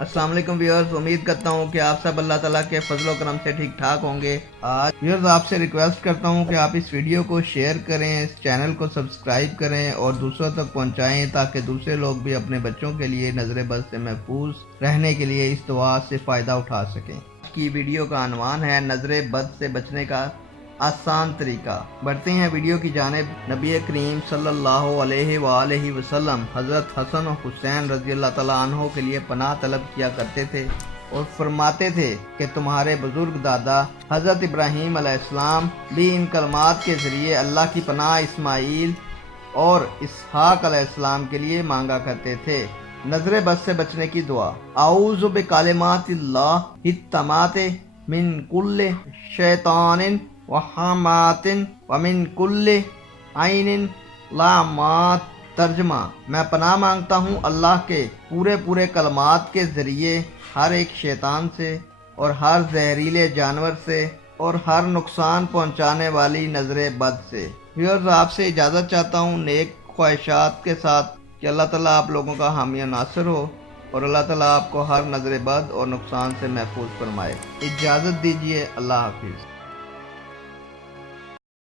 السلام علیکم ویورز، امید کرتا ہوں کہ آپ سب اللہ تعالیٰ کے فضل و کرم سے ٹھیک ٹھاک ہوں گے۔ آج ویورز آپ سے ریکویسٹ کرتا ہوں کہ آپ اس ویڈیو کو شیئر کریں، اس چینل کو سبسکرائب کریں اور دوسروں تک پہنچائیں تاکہ دوسرے لوگ بھی اپنے بچوں کے لیے نظر بد سے محفوظ رہنے کے لیے اس دعا سے فائدہ اٹھا سکیں۔ آج کی ویڈیو کا عنوان ہے نظر بد سے بچنے کا آسان طریقہ۔ بڑھتے ہیں ویڈیو کی جانب۔ نبی کریم صلی اللہ علیہ وآلہ وسلم حضرت حسن و حسین رضی اللہ تعالیٰ عنہ کے لیے پناہ طلب کیا کرتے تھے اور فرماتے تھے کہ تمہارے بزرگ دادا حضرت ابراہیم علیہ السلام بھی ان کلمات کے ذریعے اللہ کی پناہ اسماعیل اور اسحاق علیہ السلام کے لیے مانگا کرتے تھے۔ نظر بد سے بچنے کی دعا۔ اعوذ بکلمات اللہ التامات من کل شیطان وحامات ومن کل عین لامات۔ ترجمہ: میں پناہ مانگتا ہوں اللہ کے پورے کلمات کے ذریعے ہر ایک شیطان سے اور ہر زہریلے جانور سے اور ہر نقصان پہنچانے والی نظر بد سے۔ ویورز، آپ سے اجازت چاہتا ہوں نیک خواہشات کے ساتھ کہ اللہ تعالیٰ آپ لوگوں کا حامی و ناصر ہو اور اللہ تعالیٰ آپ کو ہر نظر بد اور نقصان سے محفوظ فرمائے۔ اجازت دیجیے، اللہ حافظ۔